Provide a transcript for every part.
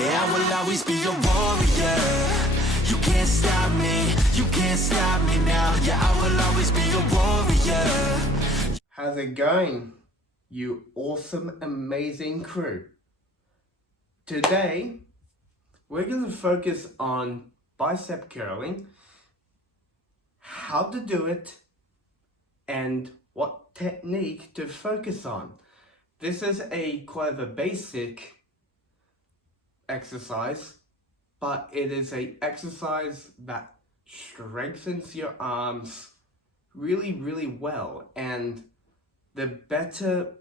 Yeah, I will always be a warrior. You can't stop me, you can't stop me now. Yeah, I will always be a warrior. How's it going, you awesome, amazing crew? Today, we're going to focus on bicep curling, how to do it, and what technique to focus on. This is quite a basic exercise, but it is an exercise that strengthens your arms really, really well. And the better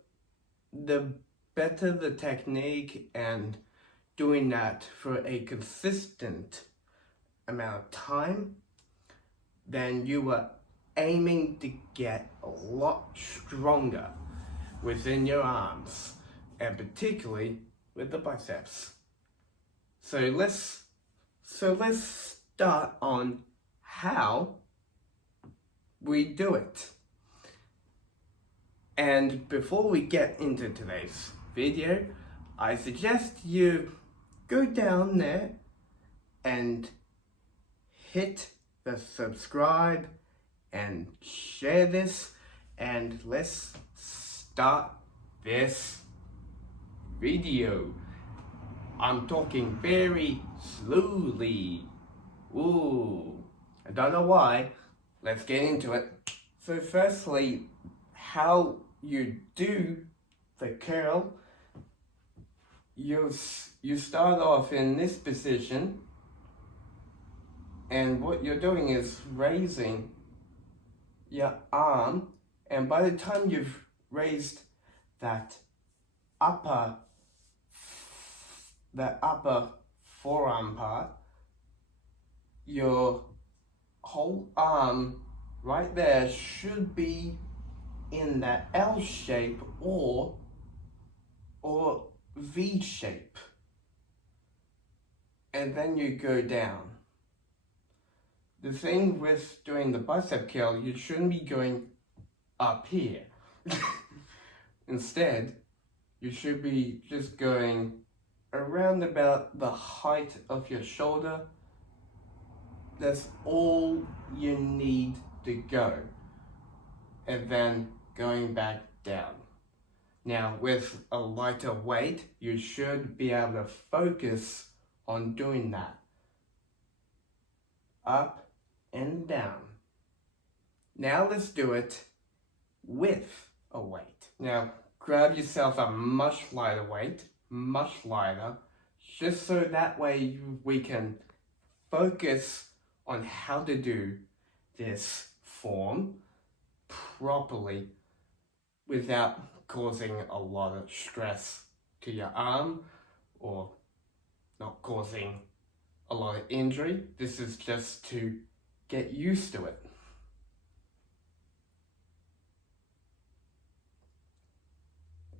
the technique and doing that for a consistent amount of time, then you are aiming to get a lot stronger within your arms, and particularly with the biceps. So let's start on how we do it. And before we get into today's video, I suggest you go down there and hit the subscribe and share this, and let's start this video. I'm talking very slowly. Ooh, I don't know why. Let's get into it. So firstly, how you do the curl, you start off in this position, and what you're doing is raising your arm, and by the time you've raised that upper forearm part, your whole arm right there should be in that L shape or V shape, and then you go down. The thing with doing the bicep curl, you shouldn't be going up here. Instead, you should be just going around about the height of your shoulder. That's all you need to go. And then going back down. Now, with a lighter weight, you should be able to focus on doing that. Up and down. Now let's do it with a weight. Now, grab yourself a much lighter weight, much lighter, just so that way we can focus on how to do this form properly without causing a lot of stress to your arm or not causing a lot of injury. This is just to get used to it.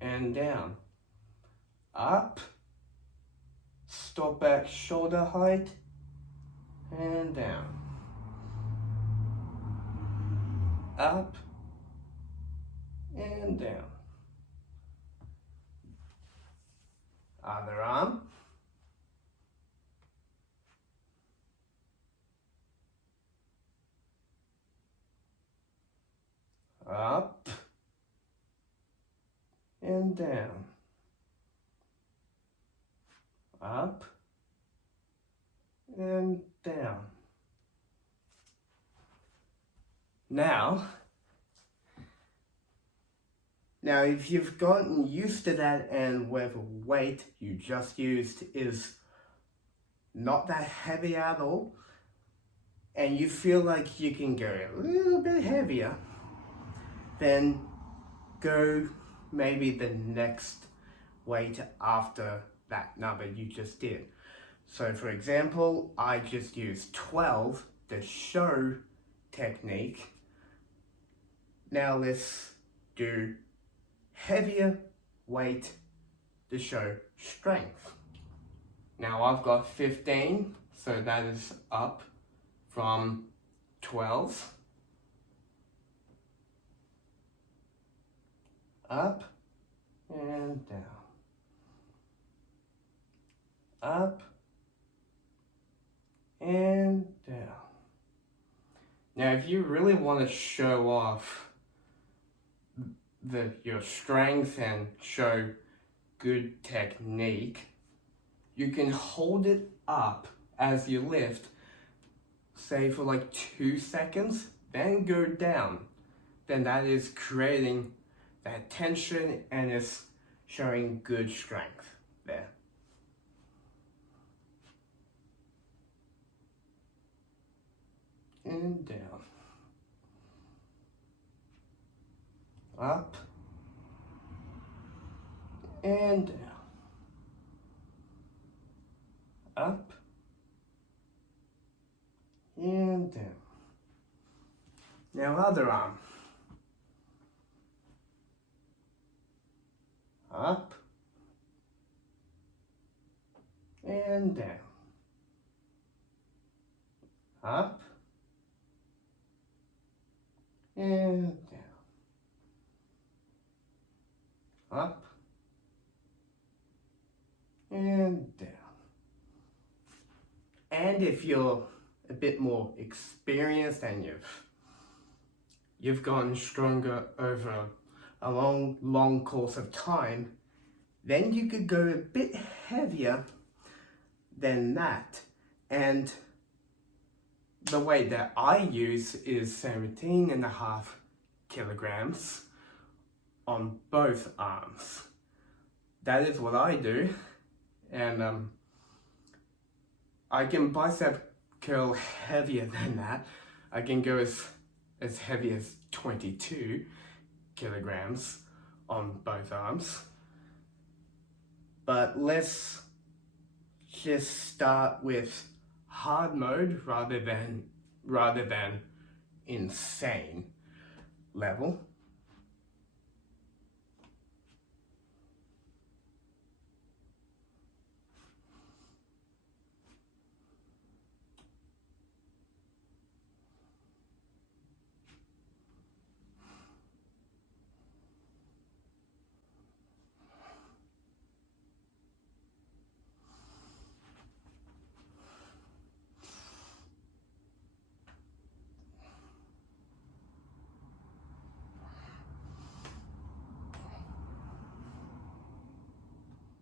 And down. Up. Stop back shoulder height. And down. Up. And down. Other arm. Up and down. Up and down. Now if you've gotten used to that and whatever weight you just used is not that heavy at all, and you feel like you can go a little bit heavier, then go maybe the next weight after that number you just did. So for example, I just used 12, the show technique. Now let's do heavier weight to show strength. Now I've got 15, so that is up from 12. Up and down. up, and down. Now, if you really want to show off your strength and show good technique, you can hold it up as you lift, say for like 2 seconds, then go down. Then that is creating that tension and is showing good strength there. And down. Up. And down. Up. And down. Now other arm. Up. And down. Up. And down. Up. And down. And if you're a bit more experienced and you've gotten stronger over a long course of time, then you could go a bit heavier than that. And the weight that I use is 17.5 kilograms on both arms. That is what I do, and I can bicep curl heavier than that. I can go as heavy as 22 kilograms on both arms. But let's just start with hard mode rather than insane level.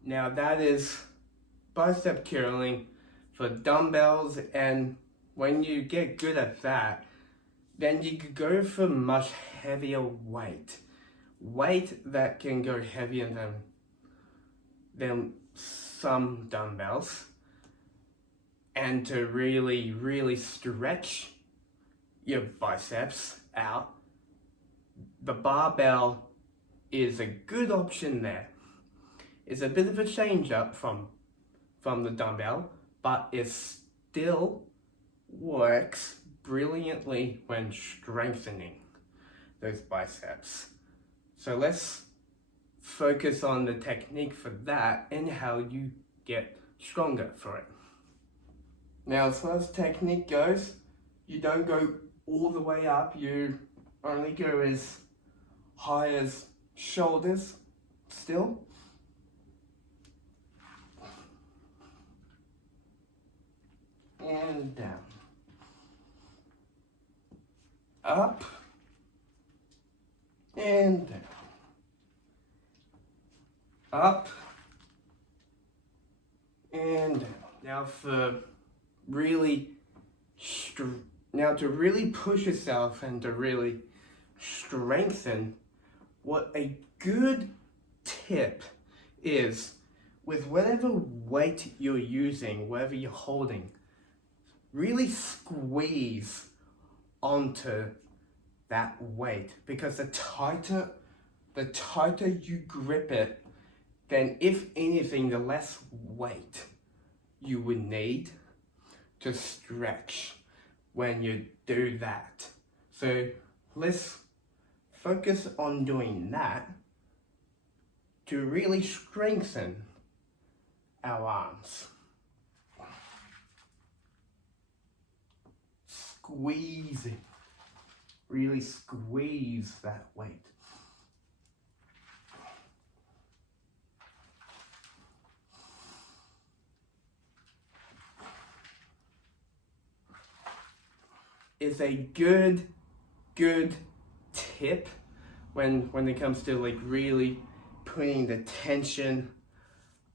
Now that is bicep curling for dumbbells, and when you get good at that, then you could go for much heavier weight that can go heavier than some dumbbells, and to really stretch your biceps out, the barbell is a good option there. It's a bit of a change up from the dumbbell, but it still works brilliantly when strengthening those biceps. So let's focus on the technique for that and how you get stronger for it. Now, as far as technique goes, you don't go all the way up, you only go as high as shoulders still. And down. Up. And down. Up. And down. Now to really push yourself and to really strengthen, what a good tip is, with whatever weight you're using, whatever you're holding, really squeeze onto that weight, because the tighter you grip it, then if anything, the less weight you would need to stretch when you do that. So let's focus on doing that to really strengthen our arms. Squeeze it. Really squeeze that weight. is a good tip when it comes to like really putting the tension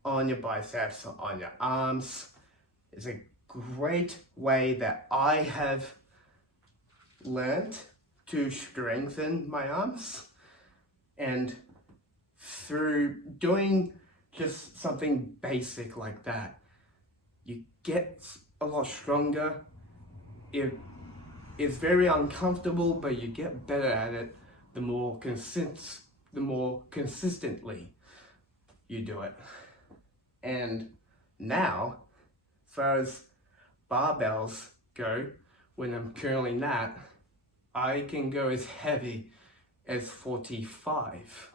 on your biceps, on your arms. It's a great way that I have learned to strengthen my arms, and through doing just something basic like that, you get a lot stronger. It is very uncomfortable, but you get better at it the more consistently you do it. And now, as far as barbells go, when I'm curling that, I can go as heavy as 45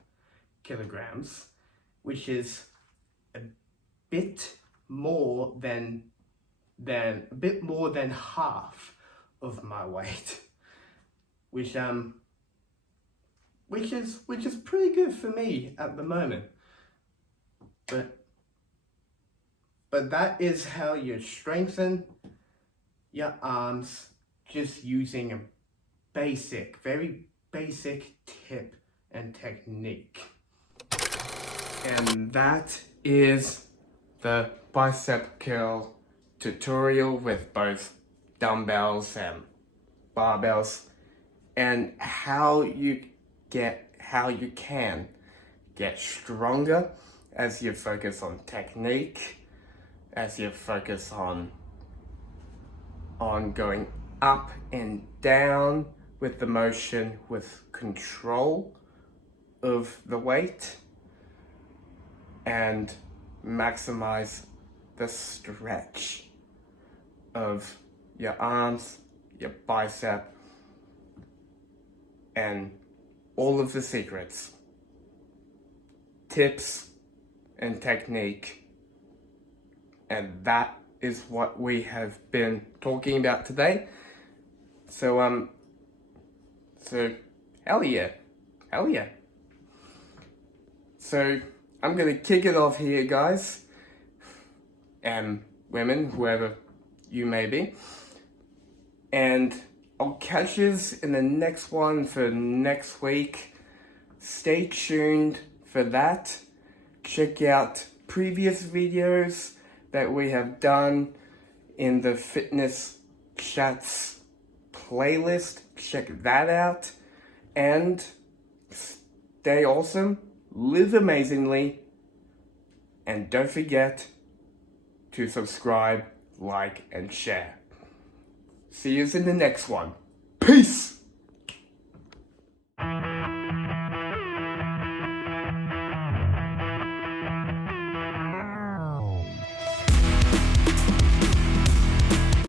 kilograms, which is a bit more than half of my weight, which is pretty good for me at the moment. But that is how you strengthen your arms, just using a very basic tip and technique. And that is the bicep curl tutorial with both dumbbells and barbells, and how you can get stronger as you focus on technique, as you focus on going up and down with the motion, with control of the weight, and maximize the stretch of your arms, your bicep, and all of the secrets, tips, and technique. And that is what we have been talking about today. So hell yeah. So I'm gonna kick it off here, guys, and women, whoever you may be, and I'll catch yous in the next one for next week. Stay tuned for that. Check out previous videos that we have done in the Fitness Chats playlist. Check that out. And stay awesome, live amazingly, and don't forget to subscribe, like, and share. See you in the next one. Peace!